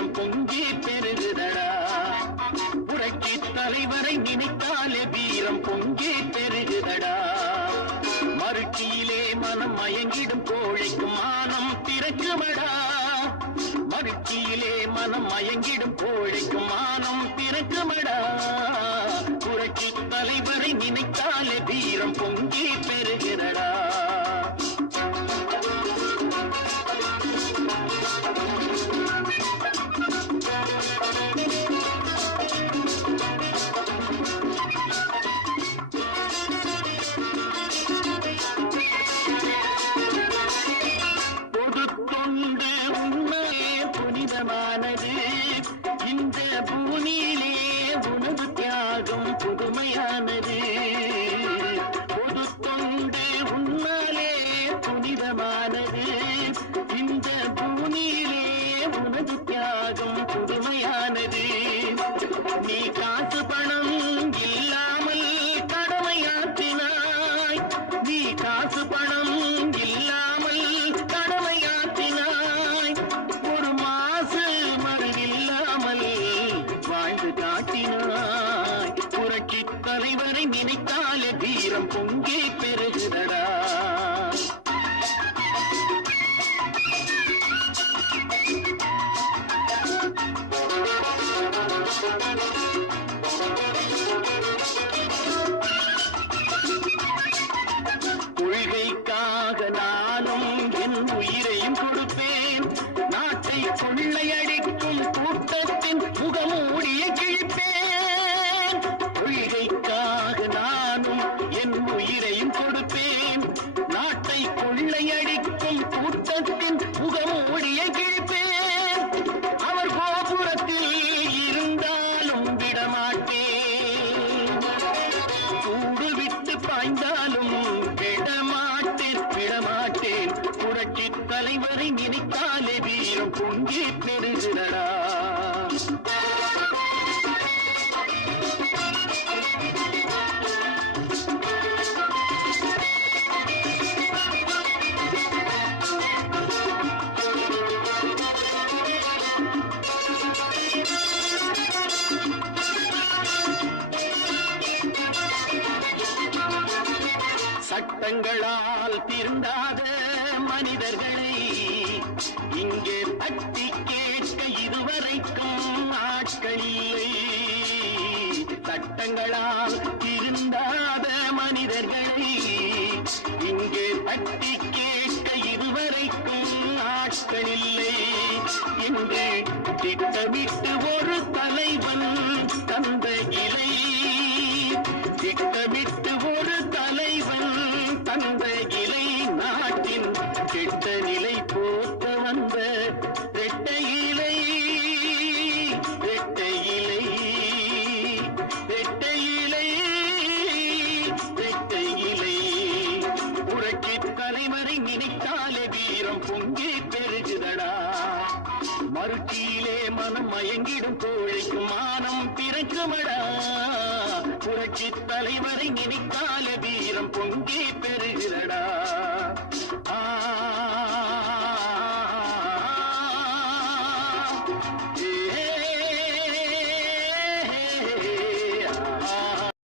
வீரம் பொங்கி பெருகுதடா. புரட்சி தலைவரை நினைத்தாலே வீரம் பொங்கி பெருகுதடா. மறுக்கியிலே மனம் மயங்கிடும் கோழைக்கும் மானம் திறக்குமடா. மறுக்கியிலே மனம் மயங்கிடும் கோழைக்கும் மானம் திறக்குமடா. புரட்சி தலைவரை நினைத்தாலே வீரம் பொங்கி பெருகிறடா. பொது தொண்டு உண்மையே புனிதமானது. இந்த பூமியிலே உனது தியாகம் புதுமையானது. பொது தொண்டு உண்மையிலே புனிதமானது. இந்த பூமியிலே உனது தியாகம் புதுமையானது. நீ காசு பணம் இல்லாமல் கடமையாற்றினாய். நீ காசு பணம் இல்லாமல் கடமையாற்றினாய். ஒரு மாசு மறுவில்லாமல் வாழ்ந்து காட்டினாய். புரட்சி தலைவரை நினைத்தாலே வீரம் பொங்கி பெருகுதடா. கொள்கைக்காக நானும் என் உயிரையும் கொடுப்பேன். நாட்டை கொள்ளையடிக்கும் கூட்டத்தின் முகமூடிய கிழிப்பேன். கொள்கைக்காக நானும் என் உயிரையும் கொடுப்பேன். நாட்டை கொள்ளையடிக்கும் கூட்டத்தின் முகமூடிய கிழிப்பேன். அவர் கோபுரத்தில் இருந்தாலும் விடமாட்டேன். சூடு விட்டு பாய்ந்தாலும் விடமாட்டேன். புரட்சி தலைவரை நினைத்தாலே வீரம் பொங்கி பெருகிறடா. சட்டங்களால் திருந்தாத மனிதர்களை இங்கே தட்டி கேட்க இதுவரைக்கும் ஆட்கள் இல்லை. சட்டங்களால் திருந்தாத மனிதர்களை இங்கே தட்டி கேட்க இதுவரைக்கும் ஆட்கள் இல்லை. இன்று திட்டமிட்டு ஒரு தலைவன் தந்த இலை. திட்டமிட்டு ஒரு தலைவன் தந்த இலை. நாட்டின் கெட்ட நிலை போக்க வந்த ரெட்டை இலை. ரெட்டை இலை. ரெட்டை இலை. ரெட்டை இலை. புரட்சி தலைவரை நினைத்தாலே வீரம் பொங்கி பெருகுதடா. மறுக்கியிலே மனம் மயங்கிடும் கோழைக்கும் மானம் பிறக்குமடா. புரட்சி தலைவரை நினைத்தாலே வீரம் பொங்கி பெருகிறடா. ஆ